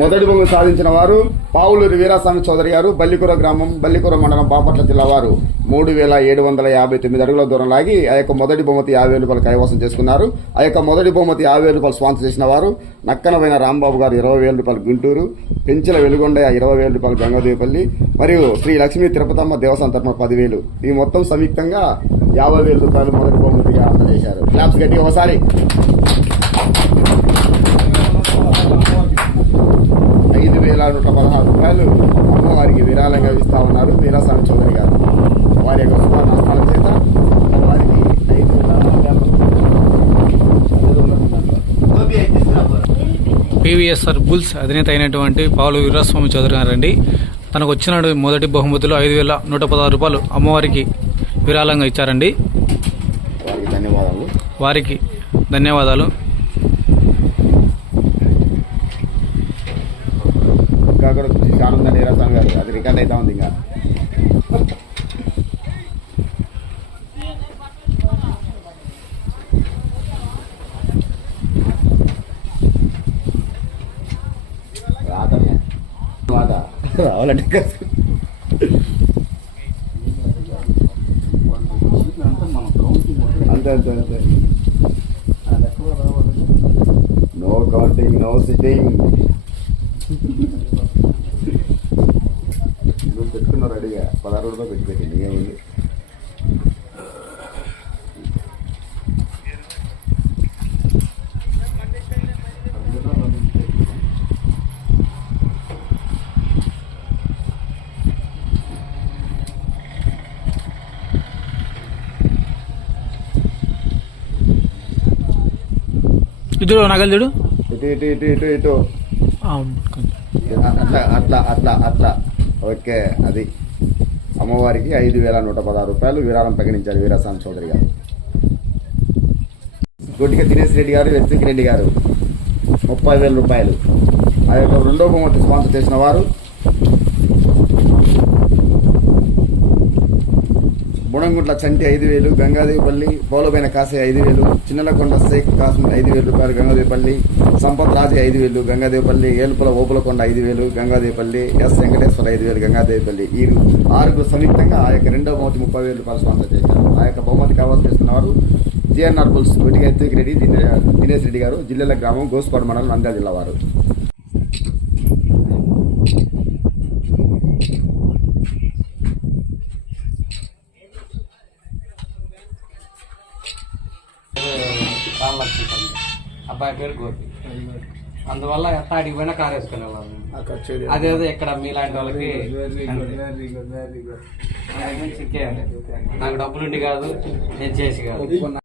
మొదటి భూమి సాధించిన వారు పావులూరి వీరాస్వామి చౌదరి గారు బల్లికూర గ్రామం బల్లికూర మండలం బాపట్ల జిల్లా వారు మూడు వేల ఏడు వందల యాభై తొమ్మిది అడుగుల దూరం లాగి ఆ యొక్క మొదటి బహుమతి యాభై వేల రూపాయలు కైవసం చేసుకున్నారు. ఆ యొక్క మొదటి బహుమతి యాభై వేల రూపాయలు స్పాన్సర్ చేసిన వారు నక్కనమైన రాంబాబు గారు ఇరవై వేల రూపాయలు గుంటూరు పెంచల వెలుగొండ ఇరవై వేల రూపాయలు గంగాదేవిపల్లి మరియు శ్రీ లక్ష్మీ తిరుపతమ్మ దేవస్థానం తరఫున పదివేలు. ఈ మొత్తం సంయుక్తంగా యాభై వేల రూపాయలు మొదటి బహుమతిగా అందజేశారు. క్లాప్స్ గట్టి ఒకసారి ఐదు వేల నూట పదహారు రూపాయలు అమ్మవారికి విరాళంగా ఇస్తా ఉన్నారు వీరాస్వామి చౌదరి గారు. వారి యొక్క సువర్ణ హస్తాల చేత వారికి ఐదు పీవీఎస్ఆర్ బుల్స్ అధినేత అయినటువంటి పావులు వీరస్వామి చౌదరి గారండి. తనకు వచ్చిన మొదటి బహుమతులు ఐదు వేల నూట పదహారు రూపాయలు అమ్మవారికి విరాళంగా ఇచ్చారండి. వారికి ధన్యవాదాలు. వారికి ధన్యవాదాలు. ఇంకా కూడా చాలా ఉందండి గారు అది రికార్డ్ అవుతా ఉంది ఇంకా. రావాలంటే కాదు. అంతే అంతే అంతే. నో కౌంటింగ్ నో సిట్టింగ్ నువ్వు పెట్టుకున్నారు అడిగా పదహారు రూపాయలు పెట్టి పెట్టింది ఇంకేముంది ఇటు నగలు చూడు. ఇటు ఇటు ఇటు ఇటు ఇటు. అట్లా అట్లా అట్లా అట్లా ఓకే అది. అమ్మవారికి ఐదు వేల నూట పదహారు రూపాయలు విరాళం ప్రకటించారు వీరాసాం చౌదరి గారు. గుడ్డిక దినేష్ రెడ్డి గారు వెత్తికి రెడ్డి గారు. ముప్పై వేల రూపాయలు. ఆ యొక్క రెండో బొమ్మ స్పాన్సర్ చేసిన వారు బుణంగుంట్ల చంటి ఐదు వేలు గంగాదేవిపల్లి పోలబైన కాసే ఐదు వేలు చిన్నలకొండ షేక్ కాసం ఐదు వేలు రూపాయలు గంగాదేవిపల్లి సంపత్ రాజు ఐదు వేలు గంగాదేవిపల్లి ఏలుపుల ఓపులకొండ ఐదు వేలు గంగాదేవిపల్లి ఎస్ వెంకటేశ్వర ఐదు వేలు గంగాదేవిపల్లి. ఈ ఆరుగురు సంయుక్తంగా ఆ యొక్క రెండో బహుమతి ముప్పై వేలు రూపాయలు స్పాన్సర్ చేశారు. ఆ యొక్క బహుమతి కావాల్సి చేస్తున్నవారు జిఎన్ఆర్ పుల్స్ గుడిగా రెడ్డి దినేష్ రెడ్డి గారు జిల్లెల గ్రామం గోస్పాడు మండలం నంద్యాల జిల్లా వారు. రామలక్ష్మి పండి అబ్బాయి పేరు గోపి. అందువల్ల ఎట్ట అడిగి పోయినా కారు వేసుకునే వాళ్ళం. అదేదో ఇక్కడ మీలాంటి వాళ్ళకి. నాకు డబ్బులుండి కాదు నేను చేసి కాదు.